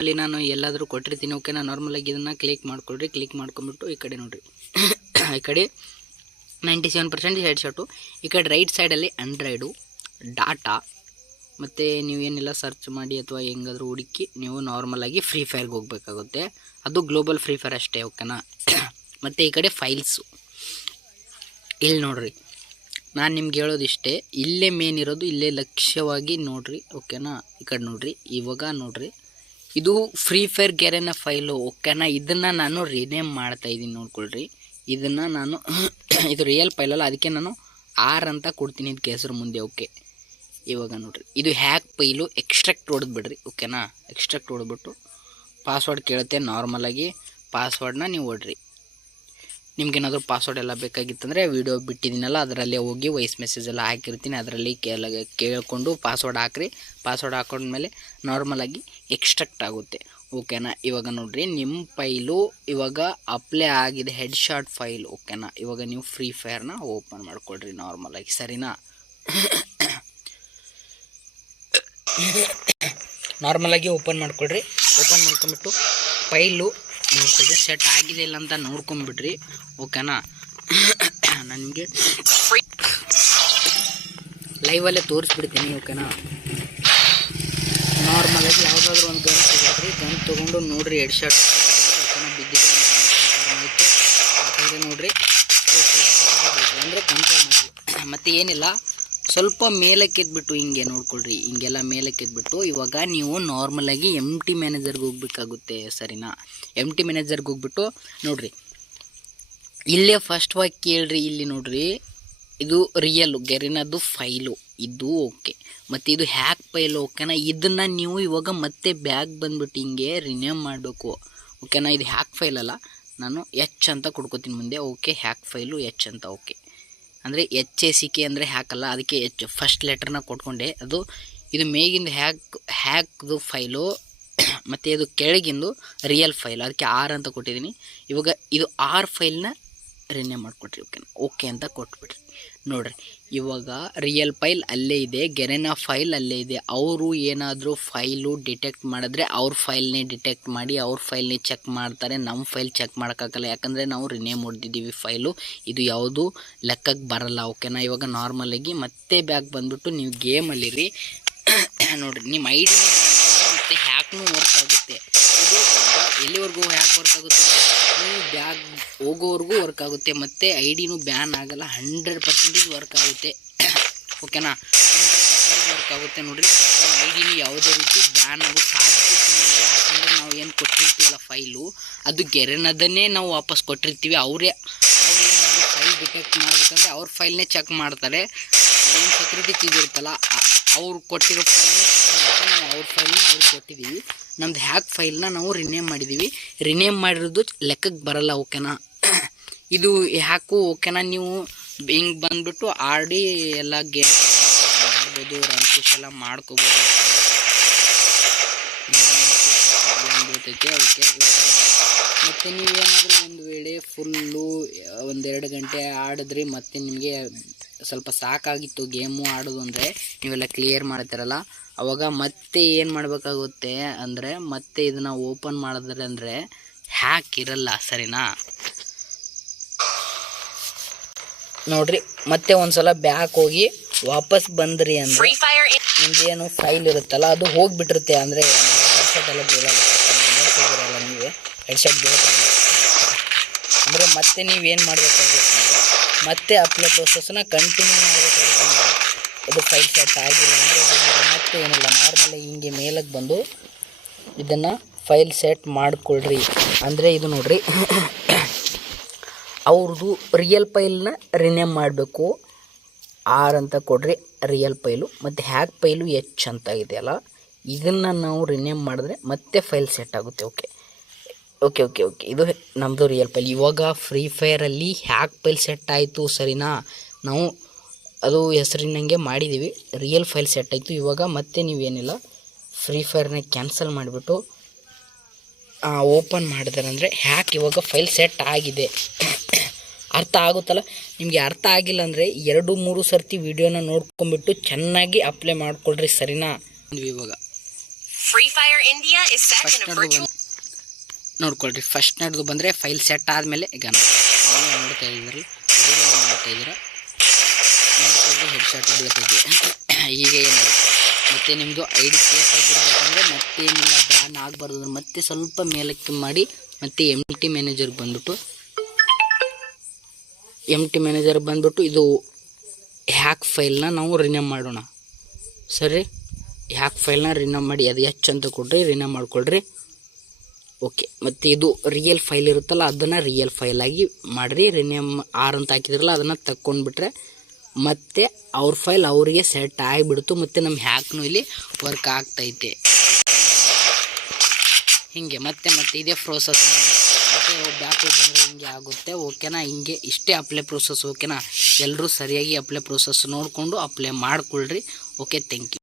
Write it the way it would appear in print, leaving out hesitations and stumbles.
ಅಲ್ಲಿ ನಾನು ಎಲ್ಲಾದರೂ ಕೊಟ್ಟಿರ್ತೀನಿ ಓಕೆನಾ. ನಾರ್ಮಲಾಗಿ ಇದನ್ನು ಕ್ಲಿಕ್ ಮಾಡ್ಕೊಳ್ರಿ. ಕ್ಲಿಕ್ ಮಾಡ್ಕೊಂಬಿಟ್ಟು ಈ ಕಡೆ ನೋಡಿರಿ ಈ ಕಡೆ 97% ಹೆಡ್ಶಾಟು. ಈ ಕಡೆ ರೈಟ್ ಸೈಡಲ್ಲಿ ಆಂಡ್ರಾಯ್ಡು ಡಾಟಾ ಮತ್ತು ನೀವೇನಿಲ್ಲ ಸರ್ಚ್ ಮಾಡಿ ಅಥವಾ ಹೆಂಗಾದರೂ ಹುಡುಕಿ ನೀವು ನಾರ್ಮಲಾಗಿ ಫ್ರೀ ಫೈರ್ಗೆ ಹೋಗಬೇಕಾಗುತ್ತೆ. ಅದು ಗ್ಲೋಬಲ್ ಫ್ರೀ ಫೈರ್ ಅಷ್ಟೇ ಓಕೆನಾ. ಮತ್ತು ಈ ಕಡೆ ಫೈಲ್ಸು ಇಲ್ಲಿ ನೋಡಿರಿ. ನಾನು ನಿಮ್ಗೆ ಹೇಳೋದಿಷ್ಟೇ, ಇಲ್ಲೇ ಮೇನ್ ಇರೋದು, ಇಲ್ಲೇ ಲಕ್ಷ್ಯವಾಗಿ ನೋಡಿರಿ ಓಕೆನಾ. ಈ ಕಡೆ ನೋಡಿರಿ, ಇವಾಗ ನೋಡಿರಿ ಇದು ಫ್ರೀ ಫೈರ್ ಗೆರೆನ ಫೈಲು ಓಕೆನಾ. ಇದನ್ನು ನಾನು ರಿನೇಮ್ ಮಾಡ್ತಾಯಿದ್ದೀನಿ ನೋಡ್ಕೊಳ್ರಿ. ಇದನ್ನು ನಾನು ಇದು ರಿಯಲ್ ಫೈಲಲ್ಲ, ಅದಕ್ಕೆ ನಾನು ಆರ್ ಅಂತ ಕೊಡ್ತೀನಿ ಇದಕ್ಕೆ ಹೆಸರು ಮುಂದೆ. ಓಕೆ, ಇವಾಗ ನೋಡಿರಿ ಇದು ಹ್ಯಾಕ್ ಫೈಲು. ಎಕ್ಸ್ಟ್ರಾಕ್ಟ್ ಹೊಡೆದ್ಬಿಡ್ರಿ ಓಕೆನಾ. ಎಕ್ಸ್ಟ್ರಾಕ್ಟ್ ಹೊಡೆದ್ಬಿಟ್ಟು ಪಾಸ್ವರ್ಡ್ ಕೇಳುತ್ತೆ. ನಾರ್ಮಲಾಗಿ ಪಾಸ್ವರ್ಡ್ನ ನೀವು ಹೊಡ್ರಿ. ನಿಮ್ಗೇನಾದರೂ ಪಾಸ್ವರ್ಡ್ ಎಲ್ಲ ಬೇಕಾಗಿತ್ತಂದರೆ ವೀಡಿಯೋ ಬಿಟ್ಟಿದ್ದೀನಲ್ಲ ಅದರಲ್ಲೇ ಹೋಗಿ ವಾಯ್ಸ್ ಮೆಸೇಜ್ ಎಲ್ಲ ಹಾಕಿರ್ತೀನಿ, ಅದರಲ್ಲಿ ಕೇಳಿಕೊಂಡು ಪಾಸ್ವರ್ಡ್ ಹಾಕ್ರಿ. ಪಾಸ್ವರ್ಡ್ ಹಾಕೊಂಡ್ಮೇಲೆ ನಾರ್ಮಲಾಗಿ ಎಕ್ಸ್ಟ್ರಾಕ್ಟ್ ಆಗುತ್ತೆ ಓಕೆನಾ. ಇವಾಗ ನೋಡಿರಿ ನಿಮ್ಮ ಫೈಲು ಇವಾಗ ಅಪ್ಲೈ ಆಗಿದೆ, ಹೆಡ್ ಶಾಟ್ ಫೈಲ್ ಓಕೆನಾ. ಇವಾಗ ನೀವು ಫ್ರೀ ಫೈರ್ನ ಓಪನ್ ಮಾಡ್ಕೊಳ್ರಿ ನಾರ್ಮಲಾಗಿ, ಸರಿನಾ. ನಾರ್ಮಲಾಗಿ ಓಪನ್ ಮಾಡ್ಕೊಳ್ರಿ. ಓಪನ್ ಮಾಡ್ಕೊಂಬಿಟ್ಟು ಫೈಲು ನೋಡ್ಕೊಳ್ರಿ ಸೆಟ್ ಆಗಿದೆ ಇಲ್ಲ ಅಂತ ನೋಡ್ಕೊಂಬಿಡ್ರಿ ಓಕೆನಾ. ನಾನು ನಿಮಗೆ ಲೈವಲ್ಲೇ ತೋರಿಸ್ಬಿಡ್ತೀನಿ ಓಕೆನಾ. ನಾರ್ಮಲಾಗಿ ಯಾವುದಾದ್ರೂ ಒಂದು ಗನ್ ತೊಗೊಳ್ರಿ. ಗನ್ ತೊಗೊಂಡು ನೋಡಿರಿ ಹೆಡ್ ಶಾಟ್ ಓಕೆನಾ ಬಿದ್ದಿದೆ ಆಯಿತು ನೋಡಿರಿ. ಅಂದರೆ ಕನ್ಫರ್ಮ್ ಆಗಿ ಮತ್ತು ಏನಿಲ್ಲ, ಸ್ವಲ್ಪ ಮೇಲಕ್ಕೆ ಎದ್ಬಿಟ್ಟು ಹಿಂಗೆ ನೋಡ್ಕೊಳ್ರಿ, ಹಿಂಗೆಲ್ಲ ಮೇಲಕ್ಕೆ ಎದ್ಬಿಟ್ಟು ಇವಾಗ ನೀವು ನಾರ್ಮಲಾಗಿ MT ಮ್ಯಾನೇಜರ್ಗೆ ಹೋಗ್ಬೇಕಾಗುತ್ತೆ ಸರಿನಾ. MT ಮ್ಯಾನೇಜರ್ಗೆ ಹೋಗ್ಬಿಟ್ಟು ನೋಡಿರಿ, ಇಲ್ಲೇ ಫಸ್ಟ್ವಾಗಿ ಕೇಳ್ರಿ. ಇಲ್ಲಿ ನೋಡಿರಿ ಇದು ರಿಯಲ್ ಗೆರಿನದು ಫೈಲು ಇದು ಓಕೆ. ಮತ್ತು ಇದು ಹ್ಯಾಕ್ ಫೈಲು ಓಕೆನಾ. ಇದನ್ನು ನೀವು ಇವಾಗ ಮತ್ತೆ ಬ್ಯಾಗ್ ಬಂದ್ಬಿಟ್ಟು ಹಿಂಗೆ ರಿನೇಮ್ ಮಾಡಬೇಕು ಓಕೆನಾ. ಇದು ಹ್ಯಾಕ್ ಫೈಲಲ್ಲ, ನಾನು H ಅಂತ ಕೊಡ್ಕೋತೀನಿ ಮುಂದೆ ಓಕೆ. ಹ್ಯಾಕ್ ಫೈಲು H ಅಂತ ಓಕೆ. ಅಂದರೆ HACK ಅಂದರೆ ಹ್ಯಾಕಲ್ಲ, ಅದಕ್ಕೆ H ಫಸ್ಟ್ ಲೆಟ್ರನ್ನ ಕೊಟ್ಕೊಂಡೆ. ಅದು ಇದು ಮೇಗಿಂದು ಹ್ಯಾಕ್ದು ಫೈಲು ಮತ್ತು ಇದು ಕೆಳಗಿಂದು ರಿಯಲ್ ಫೈಲ್, ಅದಕ್ಕೆ R ಅಂತ ಕೊಟ್ಟಿದ್ದೀನಿ. ಇವಾಗ ಇದು R ಫೈಲ್ನ ರಿನೇಮ್ ಮಾಡಿಕೊಟ್ರಿ ಓಕೆನಾ. ಓಕೆ ಅಂತ ಕೊಟ್ಬಿಡ್ರಿ. ನೋಡಿರಿ ಇವಾಗ ರಿಯಲ್ ಫೈಲ್ ಅಲ್ಲೇ ಇದೆ, ಗೆರೆನಾ ಫೈಲ್ ಅಲ್ಲೇ ಇದೆ. ಅವರು ಏನಾದರೂ ಫೈಲು ಡಿಟೆಕ್ಟ್ ಮಾಡಿದ್ರೆ ಅವ್ರ ಫೈಲ್ನೇ ಡಿಟೆಕ್ಟ್ ಮಾಡಿ ಅವ್ರ ಫೈಲ್ನೇ ಚೆಕ್ ಮಾಡ್ತಾರೆ. ನಮ್ಮ ಫೈಲ್ ಚೆಕ್ ಮಾಡೋಕ್ಕಾಗಲ್ಲ, ಯಾಕಂದರೆ ನಾವು ರಿನೇಮ್ ಹೊಡೆದಿದ್ದೀವಿ ಫೈಲು. ಇದು ಯಾವುದು ಲೆಕ್ಕಕ್ಕೆ ಬರಲ್ಲ ಓಕೆನಾ. ಇವಾಗ ನಾರ್ಮಲಾಗಿ ಮತ್ತೆ ಬ್ಯಾಗ್ ಬಂದುಬಿಟ್ಟು ನೀವು ಗೇಮಲ್ಲಿರಿ. ನೋಡಿರಿ ನಿಮ್ಮ ID ಮತ್ತು ಹ್ಯಾಕ್ನೂ ವರ್ಕ್ ಆಗುತ್ತೆ. ಇದು ಎಲ್ಲಿವರೆಗೂ ಹ್ಯಾಕ್ ವರ್ಕ್ ಆಗುತ್ತೆ, ನೀವು ಬ್ಯಾಗ್ ಹೋಗೋವರೆಗೂ ವರ್ಕ್ ಆಗುತ್ತೆ. ಮತ್ತು ID ಬ್ಯಾನ್ ಆಗಲ್ಲ, 100% ವರ್ಕ್ ಆಗುತ್ತೆ ಓಕೆನಾ. 100% ವರ್ಕ್ ಆಗುತ್ತೆ. ನೋಡಿರಿ ನಮ್ಮ ID ಯಾವುದೇ ರೀತಿ ಬ್ಯಾನ್ ಆಗೋ ಸಾಧ್ಯತೆ ಇಲ್ಲ, ಯಾಕಂದರೆ ನಾವು ಏನು ಕೊಟ್ಟಿರ್ತೀವಲ್ಲ ಫೈಲು ಅದು ಗೆರೆನದನ್ನೇ ನಾವು ವಾಪಸ್ ಕೊಟ್ಟಿರ್ತೀವಿ. ಅವ್ರೇನಾದರೂ ಫೈಲ್ ಡಿಟೆಕ್ಟ್ ಮಾಡಬೇಕಂದ್ರೆ ಅವ್ರ ಫೈಲ್ನೇ ಚೆಕ್ ಮಾಡ್ತಾರೆ. ಅದೇನು ಸೆಕ್ಯೂರಿಟಿ ಚೀಸ್ ಇರುತ್ತಲ್ಲ ಅವ್ರು ಕೊಟ್ಟಿರೋ ಫೈಲ್ನೇ ಚೆಕ್ ಮಾಡ್ತಾರೆ. ನಾವು ಅವ್ರ ಫೈಲ್ನ ಅವ್ರಿಗೆ ಕೊಟ್ಟಿದ್ದೀವಿ. ನಮ್ಮದು ಹ್ಯಾಕ್ ಫೈಲ್ನ ನಾವು ರಿನೇಮ್ ಮಾಡಿದ್ದೀವಿ. ರಿನೇಮ್ ಮಾಡಿರೋದು ಲೆಕ್ಕಕ್ಕೆ ಬರಲ್ಲ ಓಕೆನಾ. ಇದು ಹ್ಯಾಕು ಓಕೆನಾ. ನೀವು ಹಿಂಗೆ ಬಂದುಬಿಟ್ಟು ಆಡಿ ಎಲ್ಲ ಗೇಮ್ ಮಾಡ್ಬೋದು, ರಂಕುಶ್ ಎಲ್ಲ ಮಾಡ್ಕೋಬೋದು ಬೀಳ್ತೈತೆ ಓಕೆ. ಮತ್ತು ನೀವೇನಾದರೂ ಒಂದು ವೇಳೆ ಫುಲ್ಲು 1-2 ಗಂಟೆ ಆಡಿದ್ರಿ ಮತ್ತು ನಿಮಗೆ ಸ್ವಲ್ಪ ಸಾಕಾಗಿತ್ತು ಗೇಮು ಆಡೋದು ಅಂದರೆ, ನೀವೆಲ್ಲ ಕ್ಲಿಯರ್ ಮಾಡ್ತಾರಲ್ಲ ಅವಾಗ ಮತ್ತೆ ಏನು ಮಾಡಬೇಕಾಗುತ್ತೆ ಅಂದರೆ, ಮತ್ತೆ ಇದನ್ನು ಓಪನ್ ಮಾಡಿದ್ರೆ ಅಂದರೆ ಹ್ಯಾಕ್ ಇರಲ್ಲ ಸರಿನಾ. ನೋಡಿರಿ ಮತ್ತೆ ಒಂದು ಸಲ ಬ್ಯಾಕ್ ಹೋಗಿ ವಾಪಸ್ ಬಂದ್ರಿ ಅಂದರೆ ನಿಮ್ದೇನು ಫೈಲ್ ಇರುತ್ತಲ್ಲ ಅದು ಹೋಗಿಬಿಟ್ಟಿರುತ್ತೆ. ಅಂದರೆ ಹೆಡ್ಸೆಟ್ ಎಲ್ಲ ಬೀಳಲ್ಲ, ನೋಡ್ತಿದ್ದೀರಲ್ಲ ನೀವೇ ಹೆಡ್ಸೆಟ್ ಬೀಳಲ್ಲ. ಅಂದರೆ ಮತ್ತೆ ನೀವೇನು ಮಾಡಬೇಕಾಗುತ್ತೆ ಅಂದರೆ ಮತ್ತೆ ಅಪ್ಲೈ ಪ್ರೊಸೆಸ್ನ ಕಂಟಿನ್ಯೂ ಮಾಡಬೇಕಾಗುತ್ತೆ. ಅಂದರೆ ಇದು ಫೈಲ್ ಸೆಟ್ ಆಗಿಲ್ಲ ಅಂದರೆ ಮತ್ತೆ ಏನಿಲ್ಲ, ನಾರ್ಮಲಾಗಿ ಹಿಂಗೆ ಮೇಲಕ್ಕೆ ಬಂದು ಇದನ್ನು ಫೈಲ್ ಸೆಟ್ ಮಾಡಿಕೊಳ್ರಿ. ಅಂದರೆ ಇದು ನೋಡಿರಿ ಅವ್ರದ್ದು ರಿಯಲ್ ಫೈಲ್ನ ರಿನೇಮ್ ಮಾಡಬೇಕು. R ಅಂತ ಕೊಡ್ರಿ ರಿಯಲ್ ಫೈಲು, ಮತ್ತು ಹ್ಯಾಕ್ ಫೈಲು H ಅಂತ ಇದೆಯಲ್ಲ ಇದನ್ನು ನಾವು ರಿನೇಮ್ ಮಾಡಿದ್ರೆ ಮತ್ತೆ ಫೈಲ್ ಸೆಟ್ ಆಗುತ್ತೆ ಓಕೆ ಓಕೆ ಓಕೆ ಓಕೆ. ಇದು ನಮ್ಮದು ರಿಯಲ್ ಫೈಲ್. ಇವಾಗ ಫ್ರೀ ಫೈರಲ್ಲಿ ಹ್ಯಾಕ್ ಫೈಲ್ ಸೆಟ್ ಆಯಿತು ಸರಿನಾ. ನಾವು ಅದು ಹೆಸರಿನಂಗೆ ಮಾಡಿದ್ದೀವಿ, ರಿಯಲ್ ಫೈಲ್ ಸೆಟ್ ಆಯಿತು. ಇವಾಗ ಮತ್ತೆ ನೀವೇನಿಲ್ಲ ಫ್ರೀ ಫೈರ್ನ ಕ್ಯಾನ್ಸಲ್ ಮಾಡಿಬಿಟ್ಟು ಓಪನ್ ಮಾಡಿದ್ರೆ ಅಂದರೆ ಹ್ಯಾಕ್ ಇವಾಗ ಫೈಲ್ ಸೆಟ್ ಆಗಿದೆ. ಅರ್ಥ ಆಗುತ್ತಲ್ಲ ನಿಮಗೆ. ಅರ್ಥ ಆಗಿಲ್ಲ ಅಂದರೆ 2-3 ಸರ್ತಿ ವಿಡಿಯೋನ ನೋಡ್ಕೊಂಬಿಟ್ಟು ಚೆನ್ನಾಗಿ ಅಪ್ಲೈ ಮಾಡ್ಕೊಳ್ರಿ ಸರಿನಾ. ಇವಾಗ Free Fire India is set in a virtual. ನೋಡ್ಕೊಳ್ರಿ ಫಸ್ಟ್ನದ್ದು ಬಂದರೆ ಫೈಲ್ ಸೆಟ್ ಆದಮೇಲೆ ಈಗ ನೋಡ್ತಾ ಇದ್ದೀರಿ ನೋಡ್ತಾ ಇದ್ದೀರಾ ನೋಡ್ಕೊಳ್ಳಿ ಹೆಡ್ ಶಾಟ್ ಬೀಳ್ತೈತಿ. ಈಗ ಏನಿಲ್ಲ ಮತ್ತು ನಿಮ್ಮದು ಐ ಡಿ ಸೇಫ್ ಆಗಿರ್ಬೇಕಂದ್ರೆ ಮತ್ತೇನಿಲ್ಲ ಬ್ಯಾನ್ ಆಗಬಾರ್ದು ಅಂದ್ರೆ ಮತ್ತೆ ಸ್ವಲ್ಪ ಮೇಲಕ್ಕೆ ಮಾಡಿ ಮತ್ತು MT ಮ್ಯಾನೇಜರ್ಗೆ ಬಂದ್ಬಿಟ್ಟು ಇದು ಹ್ಯಾಕ್ ಫೈಲ್ನ ನಾವು ರಿನೇಮ್ ಮಾಡೋಣ. ಸರಿ, ಹ್ಯಾಕ್ ಫೈಲ್ನ ರಿನೇಮ್ ಮಾಡಿ ಅದು ಅಂತ ಕೊಡ್ರಿ, ರಿನೇಮ್ ಮಾಡ್ಕೊಳ್ರಿ. ಓಕೆ, ಮತ್ತು ಇದು ರಿಯಲ್ ಫೈಲ್ ಇರುತ್ತಲ್ಲ ಅದನ್ನು ರಿಯಲ್ ಫೈಲಾಗಿ ಮಾಡಿರಿ. ರಿನೇಮ್ ಆರ್ ಅಂತ ಹಾಕಿದ್ರಲ್ಲ ಅದನ್ನು ತಕ್ಕೊಂಡ್ಬಿಟ್ರೆ ಮತ್ತು ಅವ್ರ ಫೈಲ್ ಅವರಿಗೆ ಸೆಟ್ ಆಗಿಬಿಡ್ತು ಮತ್ತು ನಮ್ಮ ಹ್ಯಾಕ್ನು ಇಲ್ಲಿ ವರ್ಕ್ ಆಗ್ತೈತೆ. ಹೀಗೆ ಮತ್ತೆ ಇದೇ ಪ್ರೋಸೆಸ್ ಮತ್ತು ಬ್ಯಾಕ್ ಬಂದರೆ ಹಿಂಗೆ ಆಗುತ್ತೆ. ಓಕೆನಾ, ಹಿಂಗೆ ಇಷ್ಟೇ ಅಪ್ಲೈ ಪ್ರೋಸೆಸ್. ಓಕೆನಾ, ಎಲ್ಲರೂ ಸರಿಯಾಗಿ ಅಪ್ಲೈ ಪ್ರೋಸೆಸ್ ನೋಡಿಕೊಂಡು ಅಪ್ಲೈ ಮಾಡ್ಕೊಳ್ರಿ. Okay, thank you.